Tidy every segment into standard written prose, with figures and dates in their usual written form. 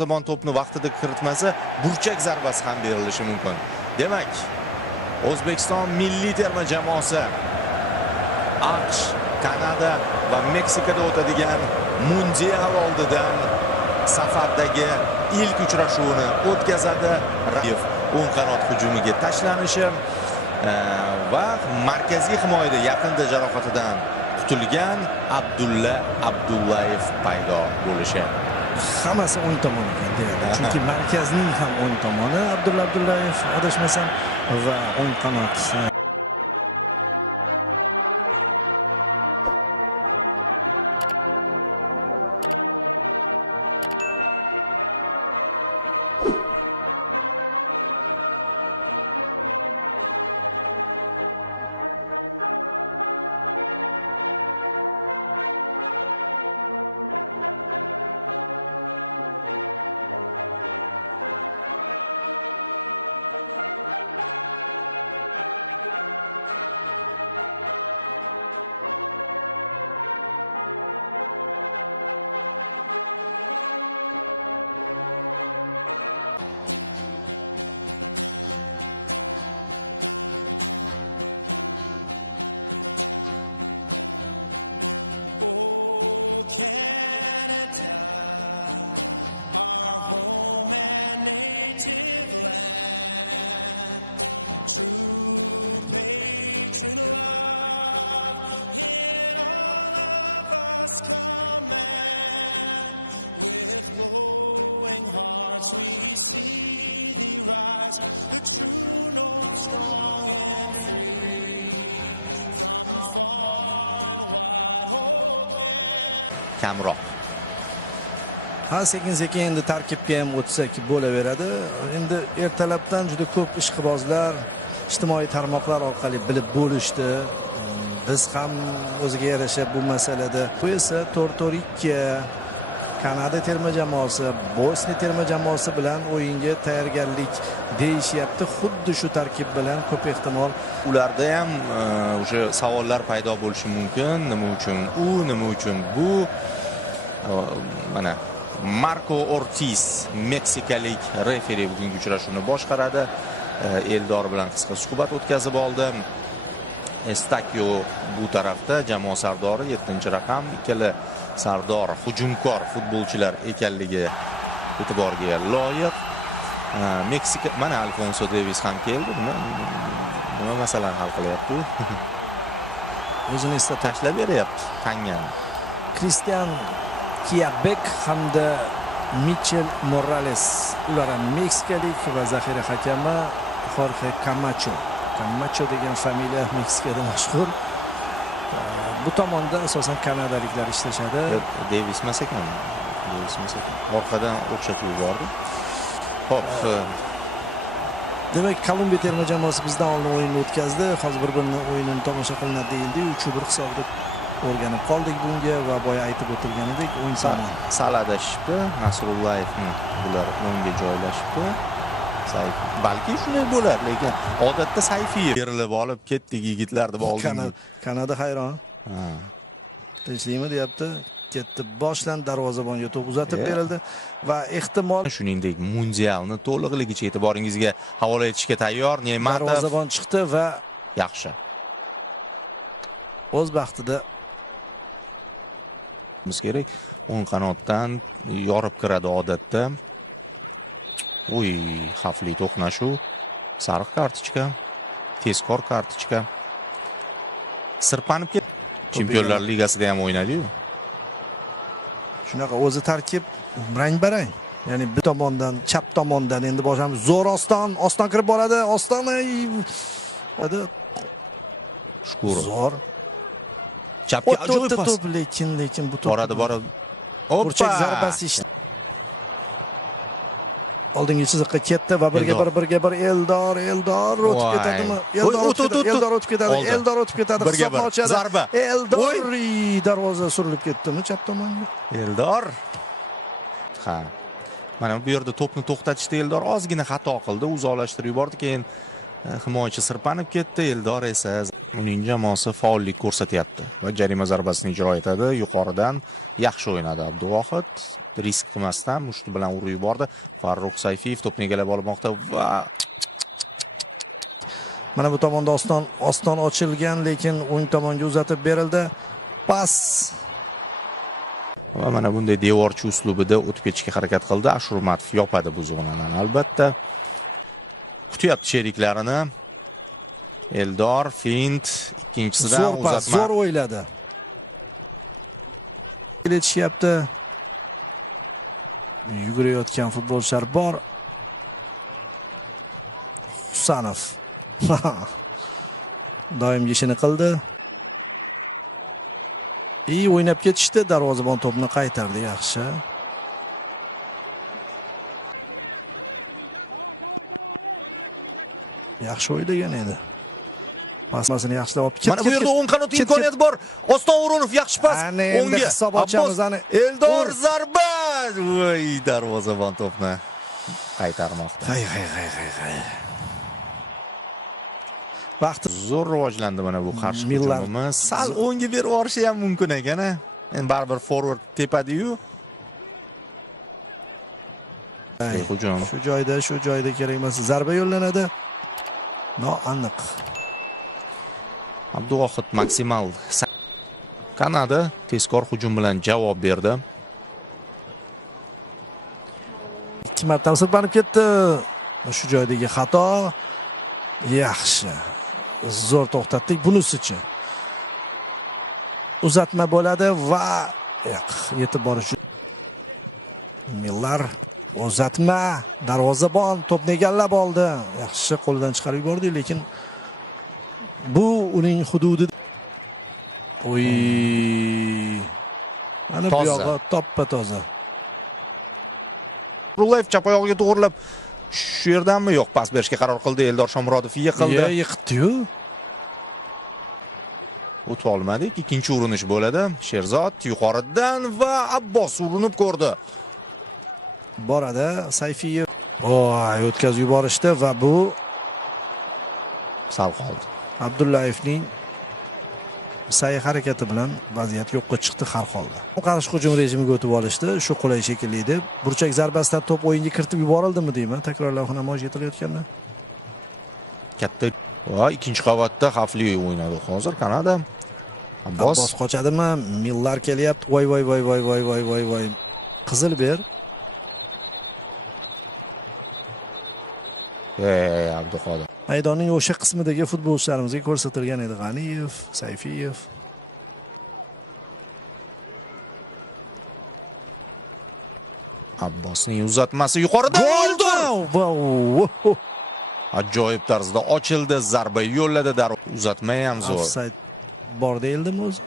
Zamon to'pni vaqtida kiritmasa, burchak zarbasi ham berilishi mumkin. Demak, O'zbekiston milliy terma jamoasi AQSh, Kanada va Meksikada o'tadigan mundial oldidan safardagi ilk uchrashuvni o'tkazadi. O'ng qanot hujumiga tashlanishi va markaziy himoyada yaqinda jarohatidan qutulgan Abdulla Abdullayev paydo bo'lishi. Hammasi o'ng tomonga deydi. Chunki markazning ham o'ng tomoni Abdulla Abdullayev adashmasam va o'ng qanot. We see thee rise, the true north, strong and free, from far and wide, oh can. Kamroq. Sekin-sekin endi tarkibga ham o'tsak bo'laveradi. Endi ertalabdan juda ko'p ishqibozlar ijtimoiy tarmoqlar orqali bilib bo'lishdi. Biz ham o'ziga yarasha bu masalada. Bu esa 4-4-2 Kanada terma jamoasi, Bosniya terma jamoasi bilan o'yinga tayyorgarlik deyishyapti. Xuddi shu tarkib bilan ko'p ehtimol ularda ham o'sha savollar paydo bo'lishi mumkin. Nima uchun u, nima uchun bu? Mana Marco Ortiz, meksikalik referi bugungi uchrashuvni boshqaradi. Eldor bilan qisqa suhbat o'tkazib oldi. Estakio bu tarafda jamoa sardori 7-raqam, ikkala sardor hujumkor futbolchilar ekanligi e'tiborga loyiq. Meksika mana Alfonso Davis ham keldi. Nima masalani hal qilyapti? O'zini esa tashlab beryapti Tangani. Cristian Kiabek hamda Michel Morales, ular ham meksikalik va zaxira hakami Jorge Camacho. Camacho degan familiya Meksikada mashhur. Bu tomonda asosan kanadaliklar ishlashadi. Davis emas ekan. Orqadan o'xshash yubordi. Xo'p. Demak, Kolumbiya terma jamoasi bizdan oldin o'yinni o'tkazdi. Hozir bir-birini o'yinini tomosha qilinadi deyildi. 3-1 hisobda o'rganib qoldik bunga va boya aytib o'tilganidek o'yin soni saladashibdi. Nasrullayevning bular o'ngga joylashibdi. Balki shunday bo'lar, lekin odatda Sayfiyev berilib olib ketdik yigitlar deb oldi. Kanada hayron. Tinchlikmi deyapti. Ketdi. Boshdan darvozabonga to'p uzatib berildi va ehtimol shuningdek mundialni to'liqligicha e'tiboringizga havola etishga tayyor Ne'matov. Darvozabon chiqdi va yaxshi. O'z vaqtida biz kerak o'ng qanotdan yorib kiradi odatda. Uy, xavfli to'qnashuv, sariq kartochka, tezkor kartochka. Sirpanib ketdi. Chempionlar ligasida ham o'ynadi-yu. Shunaqa o'zi tarkib rang-barang. Ya'ni bir tomondan, chap tomondan endi bosham zo'r Oston kirib boradi. Oston hadi. Zo'r. Chapga ajoyib pas. Lekin bu to'p boradi. Burchak zarbasi ishdi. Oldingi chiziqqa ketdi va birga bir Eldor o'tib ketadimi? Eldor o'tib ketadi. Hisobni ochadi. Zarba. Eldor darvoza surilib ketdimi chap tomonga? Eldor. Ha. Mana bu yerda to'pni to'xtatishda Eldor ozgina xato qildi, uzoqlashtirib yubordi, keyin himoyachi sirpanib ketdi. Eldor esa uning jamoasi faollik ko'rsatyapti va jarima zarbasini ijro etadi. Yuqoridan yaxshi o'ynadi Abduvohid. risk qilmasdan mushti bilan urib yubordi. Farruh Sayfiyev to'pni egallab olmoqda va mana bu tomonda oston ochilgan, lekin o'ng tomonga uzatib berildi. Pas. Va mana bunday devorchi uslubida o'tib ketishga harakat qildi. Ashurmatov yopadi bu zonani. Albatta kutyapti sheriklarini. Eldor fint, ikkinchisidan uzatma. Zo'r o'yladi. Kelishyapti. Yugurayotgan futbolchilar bor. Husanov doimgi ishini qildi. O'ynab ketishdi, darvozabon to'pni qaytardi, yaxshi. Yaxshi o'ylagan edi. Pasmasini yaxshilab olib ketdi. Mana bu yerda o'ng qanot imkoniyati bor. Oston O'runov yaxshi pas. O'ngga hisob ochamiz. Eldor zarba. Voy, darvozabon to'pni qaytarmoqda. Hay. Vaqt zo'r rivojlandi mana bu qarshi hujumimiz. Sal o'ngga berib yuborishi ham mumkin ekan. Endi baribir forward tepadi-yu. Hujum. Shu joyda kerak emas. Zarba yo'llanadi. Aniq. Abduvohid maksimal Kanada tezkor hujum bilan javob berdi. Ikki marta sirpanib ketdi. Shu joydagi xato. Yaxshi. Zo'r to'xtatdik bunisi uchun. Uzatma bo'ladi va yetib borish. Millar uzatma, darvozabon to'pni egallab oldi. Yaxshi qo'ldan chiqarib yubordi, lekin bu uning hududi. Mana bu yog'i toppa-toza. Rullayev chap oyog'iga to'g'rilab shu yerdanmi yo'q pas berishga qaror qildi. Eldor Shomurodov yiqildi. Yiqdi-yu. O'tib olmadik. Ikkinchi urinish bo'ladi. Sherzod yuqoridan va Abbos urinib ko'rdi. Boradi Sayfiyev. O'tkazib yuborishdi va bu Salqon. Abdullayevning sa'y harakati bilan vaziyat yo'qqa chiqdi har holda. Qarshi hujum rejimiga o'tib olishdi. Shu qulay shekilli edi. Burchak zarbasidan to'p o'yinga kiritib yuborildimi deyman. Takrorlar namoyish etilayotganda. Katta ikkinchi qavatda xavfli o'ynadi hozir Kanada. Abbos qochadimi? Millar kelyapti. Voy. Qizil ber. Abduxoliq. Maydonning o'sha qismidagi futbolchilarimizga ko'rsatilgan edi G'aniyev, Sayfiyev. Abbosning uzatmasi yuqoridan oldi. Ajoyib tarzda ochildi, zarba yo'lladi, uzatma ham zo'r. Offside bor deyildimi o'zi?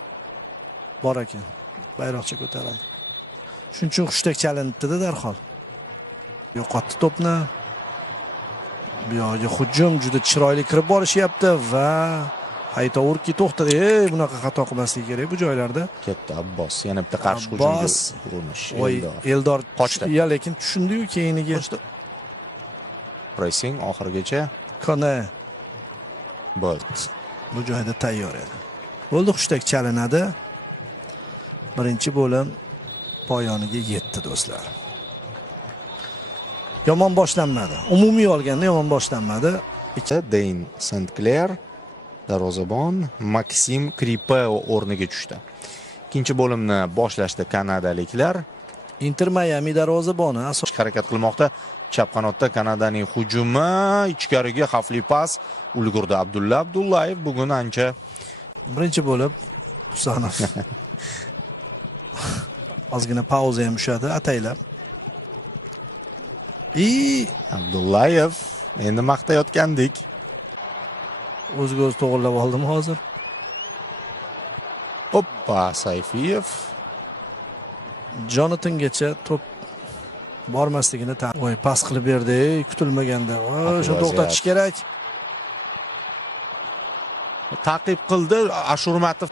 Bor ekan. Bayroqcha ko'taradi. Shuning uchun hushtak chalinibdi-da darhol. Yo'qotdi to'pni. Bu yo'lga hujum juda chiroyli kirib borishyapti va Aytovurki to'xtadi. Bunaqa xato qilmaslik kerak bu joylarda. Katta Abbos yana bitta qarshi hujumga urinish. Eldor qochdi. Lekin tushundi-yu keyiniga. Pressing oxirigacha. Qani Bolt. Bu joyda tayyor edi. Bo'ldi, hushtak chalinadi. Birinchi bo'lim poyoniga yetdi do'stlar. Yomon boshlanmadi. Umumiy olganda yomon boshlanmadi. Deyn Saint-Clair darvozabon Maksim Kripeo o'rniga tushdi. Ikkinchi bo'limni boshlashdi kanadaliklar. Inter Miami darvozaboni asosiy harakat qilmoqda. Chap qanotda Kanadaning hujumi, ichkariga xavfli pas ulgurdi Abdulla Abdullayev. Bugun ancha birinchi bo'lim Husanov. Ozgina pauza ham ushadi ataylab. Abdullayev endi maqtayotgandik. O'ziga o'zi to'g'rilab oldim hozir. Hoppa, Sayfiyev. Jonathangacha to'p bormasligini pas qilib berdi. Kutilmaganda. O'sha to'xtatish kerak. Ta'qib qildi Ashurmatov.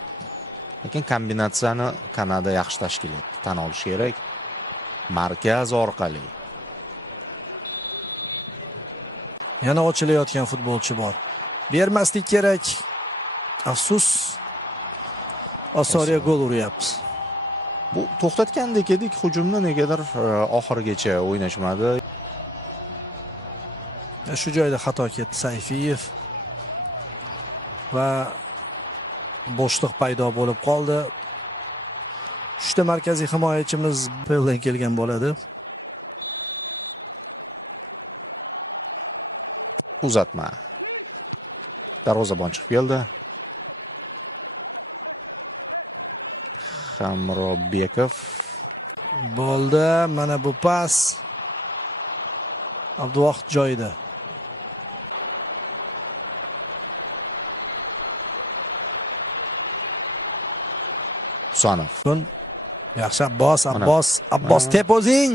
Lekin kombinatsiyani Kanada yaxshi tashkil etdi. Tan olish kerak. Markaz orqali. Yana ochilayotgan futbolchi bor. Bermaslik kerak. Afsus. Osoriya gol uryapmiz. Bu to'xtatgandek edik hujumni, negadir oxirigacha o'ynashmadi. Shu joyda xato ketdi Sayfiyev va bo'shliq paydo bo'lib qoldi. Uchta markaziy himoyachimiz yo'ldan kelgan bo'ladi. Uzatma. Darvozabon chiqib keldi. Hamrobekov Bo'ldi. Mana bu pas. Abduvohid joyida. Husanov. Yaxshi Abbos tep o'zing.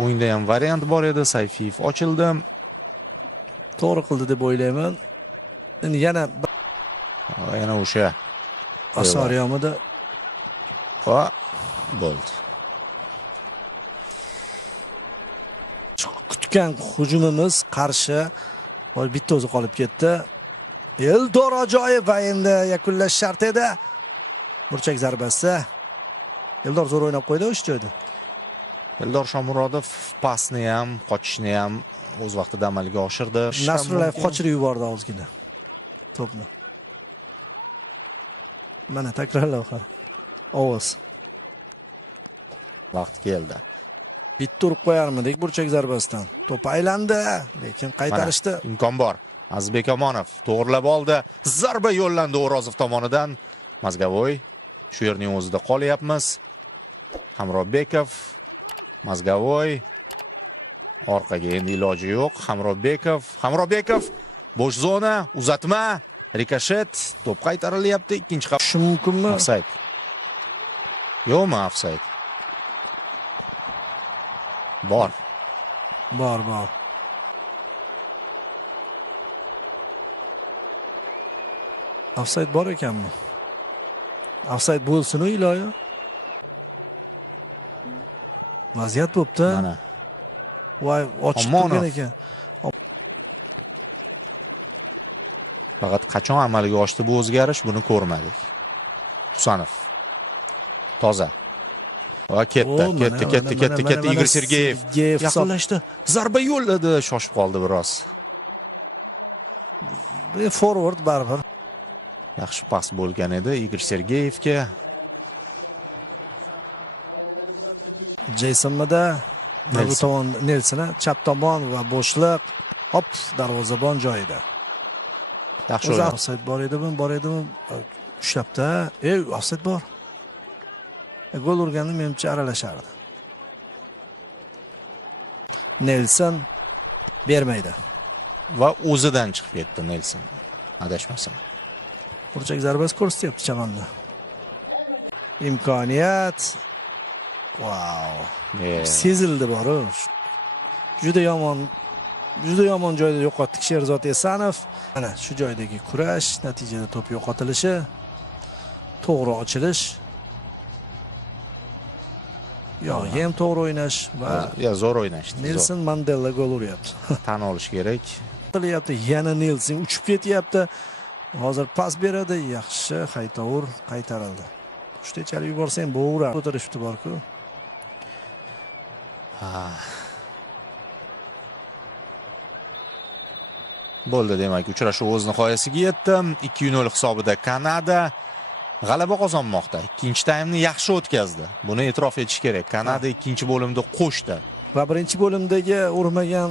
O'yinda ham variant bor edi. Sayfiyev ochildi. To'g'ri qildi deb o'ylayman. Endi yana o'sha Osariyomida va bo'ldi. Kutgan hujumimiz qarshi bitta o'zi qolib ketdi. Eldor ajoyib va endi yakunlash shart edi. Burchak zarbasi. Eldor zo'r o'ynab qo'ydi o'sha joyda. Eldor Shomurodov pasni ham, qochishni ham o'z vaqtida amalga oshirdi. Nasrullayev qochirib yubordi ozgina to'pni. Mana takrorlar. Ovoz. Vaqt keldi. Bitta urib qo'yarmidik burchak zarbasidan. To'p aylandi, lekin qaytarishdi. Imkon bor. Azizbek Omonov to'g'rilab oldi. Zarba yo'llandi O'rozov tomonidan. Mazgavoy shu yerning o'zida qolyapmiz. Hamrobekov, Mazgavoy orqaga endi iloji yo'q. Hamrobekov bo'sh zona, uzatma, rikoshet, to'p qaytarilyapti. Ikkinchi qap. Shu mumkinmi? Ofsayd. Yo'qmi ofsayd? Bor. Ofsayd bor ekanmi? Ofsayd bo'lsin iloyo. Vaziyat bo'pti. Voy, ochib turgan ekan. Faqat qachon amalga oshdi bu o'zgarish, buni ko'rmadik. Husanov. Toza. Va ketdi. Igor Sergeyev yaqinlashdi. Zarba yo'lladi, shoshib qoldi biroz. Forward baribir. Yaxshi pas bo'lgan edi Igor Sergeyevga. Jeysonda Nelson chap tomon va bo'shliq. Hop, darvozabon joyida. Yaxshi offside bor edimi? Ushlabdi. Offside bor. Gol urganda menimcha aralashardi. Nelson bermaydi. Va o'zidan chiqib ketdi Nelson. Adashmasam. Burchak zarbasi ko'rsatyapti chamanda. Imkoniyat. Sezildi bor. Juda yomon joyda yo'qotdik Sherzod Esanov. Mana shu joydagi kurash, natijada to'p yo'qotilishi, to'g'ri ochilish. Ham to'g'ri o'ynash va zo'r o'ynashdi. Nelson Mandela gol uryapti. Tan olish kerak. Yana Nelson uchib ketyapti. Hozir pas beradi, yaxshi Haytovur qaytarildi. Uchta chalib yuborsang bo'g'ra ko'tarishdi bor-ku. Bo'ldi, demak, uchrashuv o'z nihoyasiga yetdi. 2-0 hisobida Kanada g'alaba qozonmoqda. Ikkinchi taymni yaxshi o'tkazdi. Buni e'tirof etish kerak. Kanada ikkinchi bo'limda qo'shdi va birinchi bo'limdagi urmagan